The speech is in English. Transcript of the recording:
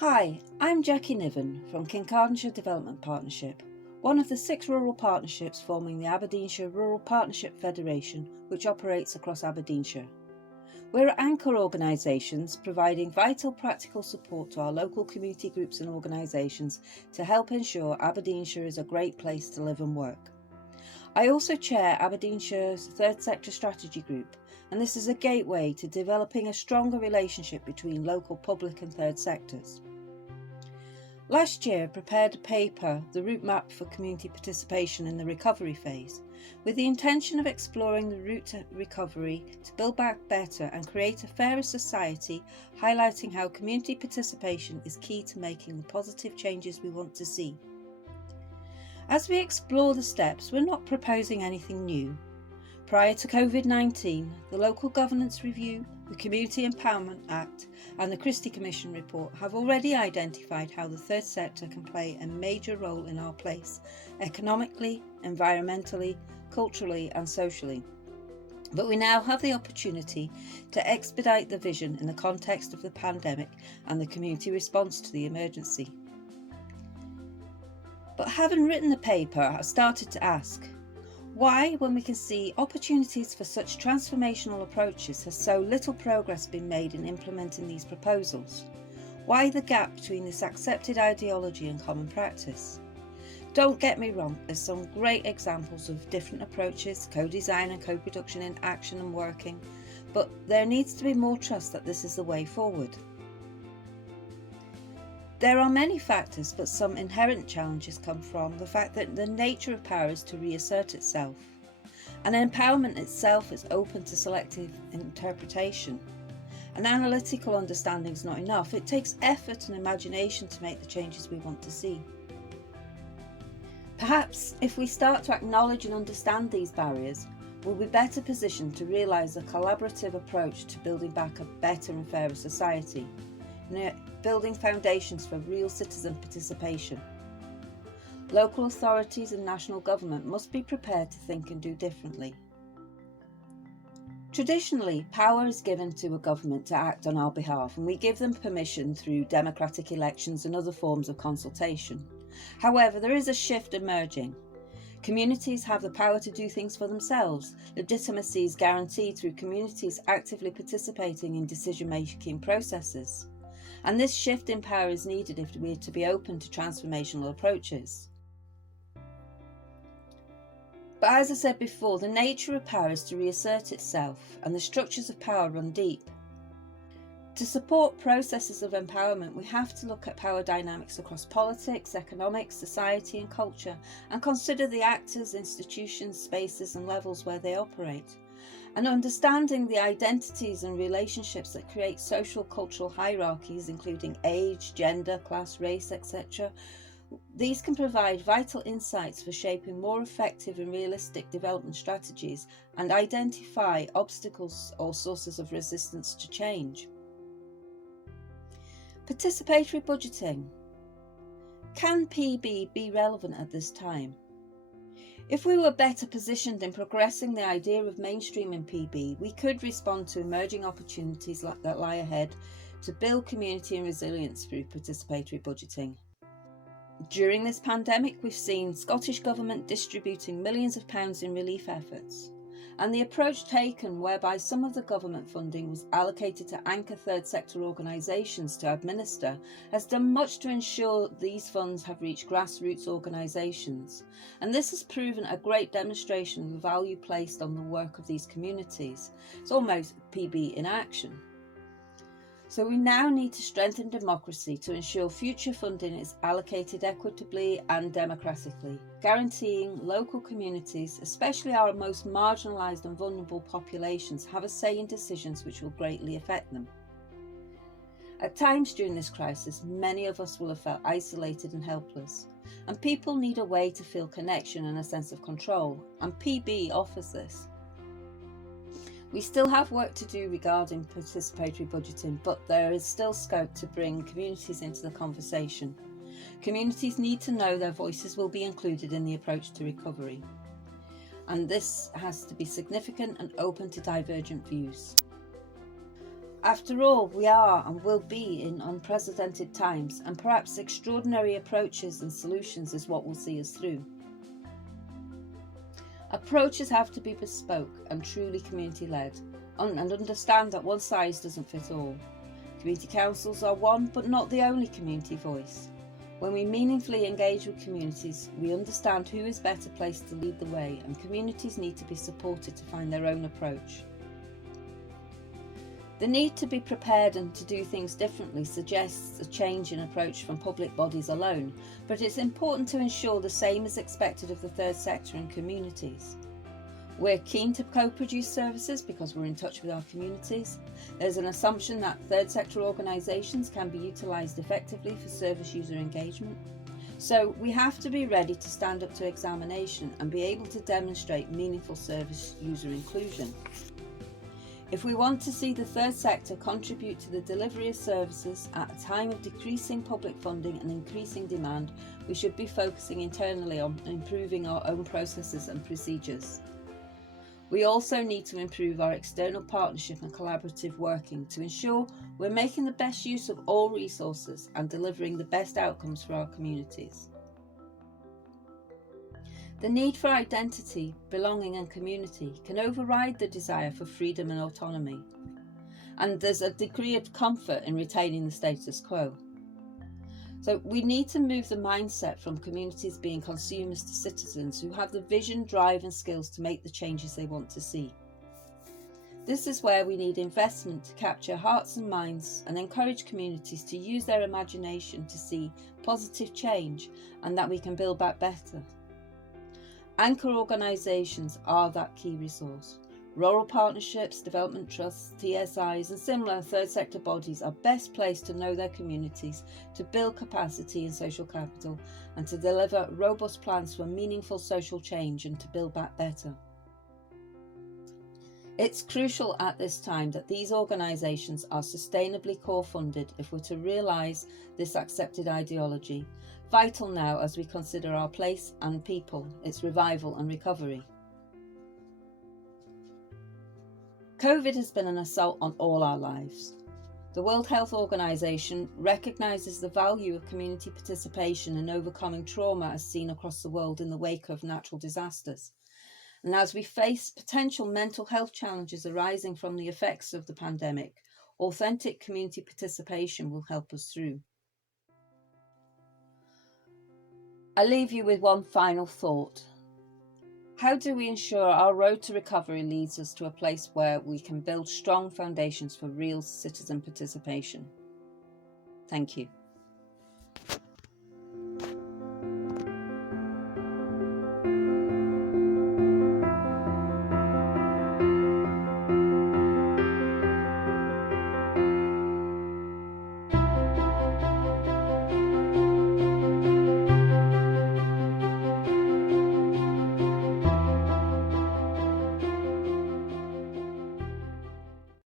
Hi, I'm Jackie Niven from Kincardineshire Development Partnership, one of the 6 rural partnerships forming the Aberdeenshire Rural Partnership Federation, which operates across Aberdeenshire. We're anchor organisations providing vital practical support to our local community groups and organisations to help ensure Aberdeenshire is a great place to live and work. I also chair Aberdeenshire's Third Sector Strategy Group, and this is a gateway to developing a stronger relationship between local public and third sectors. Last year, I prepared a paper, The Route Map for Community Participation in the Recovery Phase, with the intention of exploring the route to recovery to build back better and create a fairer society, highlighting how community participation is key to making the positive changes we want to see. As we explore the steps, we're not proposing anything new. Prior to COVID-19, the Local Governance Review, the Community Empowerment Act and the Christie Commission report have already identified how the third sector can play a major role in our place, economically, environmentally, culturally and socially. But we now have the opportunity to expedite the vision in the context of the pandemic and the community response to the emergency. But having written the paper, I started to ask, why, when we can see opportunities for such transformational approaches, has so little progress been made in implementing these proposals? Why the gap between this accepted ideology and common practice? Don't get me wrong, there's some great examples of different approaches, co-design and co-production in action and working, but there needs to be more trust that this is the way forward. There are many factors, but some inherent challenges come from the fact that the nature of power is to reassert itself, and empowerment itself is open to selective interpretation. An analytical understanding is not enough. It takes effort and imagination to make the changes we want to see. Perhaps if we start to acknowledge and understand these barriers, we'll be better positioned to realise a collaborative approach to building back a better and fairer society, building foundations for real citizen participation. Local authorities and national government must be prepared to think and do differently. Traditionally, power is given to a government to act on our behalf, and we give them permission through democratic elections and other forms of consultation. However, there is a shift emerging. Communities have the power to do things for themselves. Legitimacy is guaranteed through communities actively participating in decision-making processes. And this shift in power is needed if we are to be open to transformational approaches. But as I said before, the nature of power is to reassert itself, and the structures of power run deep. To support processes of empowerment, we have to look at power dynamics across politics, economics, society and culture, and consider the actors, institutions, spaces and levels where they operate. And understanding the identities and relationships that create social cultural hierarchies, including age, gender, class, race, etc. These can provide vital insights for shaping more effective and realistic development strategies and identify obstacles or sources of resistance to change. Participatory budgeting. Can PB be relevant at this time? If we were better positioned in progressing the idea of mainstreaming PB, we could respond to emerging opportunities that lie ahead to build community and resilience through participatory budgeting. During this pandemic, we've seen Scottish Government distributing millions of pounds in relief efforts, and the approach taken whereby some of the government funding was allocated to anchor third sector organisations to administer has done much to ensure these funds have reached grassroots organisations, and this has proven a great demonstration of the value placed on the work of these communities. It's almost PB in action. So we now need to strengthen democracy to ensure future funding is allocated equitably and democratically, guaranteeing local communities, especially our most marginalised and vulnerable populations, have a say in decisions which will greatly affect them. At times during this crisis, many of us will have felt isolated and helpless, and people need a way to feel connection and a sense of control, and PB offers this. We still have work to do regarding participatory budgeting, but there is still scope to bring communities into the conversation. Communities need to know their voices will be included in the approach to recovery, and this has to be significant and open to divergent views. After all, we are and will be in unprecedented times, and perhaps extraordinary approaches and solutions is what will see us through. Approaches have to be bespoke and truly community-led, and understand that one size doesn't fit all. Community councils are one but not the only community voice. When we meaningfully engage with communities, we understand who is better placed to lead the way, and communities need to be supported to find their own approach. The need to be prepared and to do things differently suggests a change in approach from public bodies alone, but it's important to ensure the same is expected of the third sector and communities. We're keen to co-produce services because we're in touch with our communities. There's an assumption that third sector organisations can be utilised effectively for service user engagement. So we have to be ready to stand up to examination and be able to demonstrate meaningful service user inclusion. If we want to see the third sector contribute to the delivery of services at a time of decreasing public funding and increasing demand, we should be focusing internally on improving our own processes and procedures. We also need to improve our external partnership and collaborative working to ensure we're making the best use of all resources and delivering the best outcomes for our communities. The need for identity, belonging and community can override the desire for freedom and autonomy, and there's a degree of comfort in retaining the status quo. So we need to move the mindset from communities being consumers to citizens who have the vision, drive and skills to make the changes they want to see. This is where we need investment to capture hearts and minds and encourage communities to use their imagination to see positive change and that we can build back better. Anchor organisations are that key resource. Rural partnerships, development trusts, TSIs and similar third sector bodies are best placed to know their communities, to build capacity and social capital, and to deliver robust plans for meaningful social change and to build back better. It's crucial at this time that these organisations are sustainably core funded if we're to realise this accepted ideology, vital now as we consider our place and people, its revival and recovery. COVID has been an assault on all our lives. The World Health Organization recognises the value of community participation in overcoming trauma as seen across the world in the wake of natural disasters. And as we face potential mental health challenges arising from the effects of the pandemic, authentic community participation will help us through. I leave you with one final thought. How do we ensure our road to recovery leads us to a place where we can build strong foundations for real citizen participation? Thank you.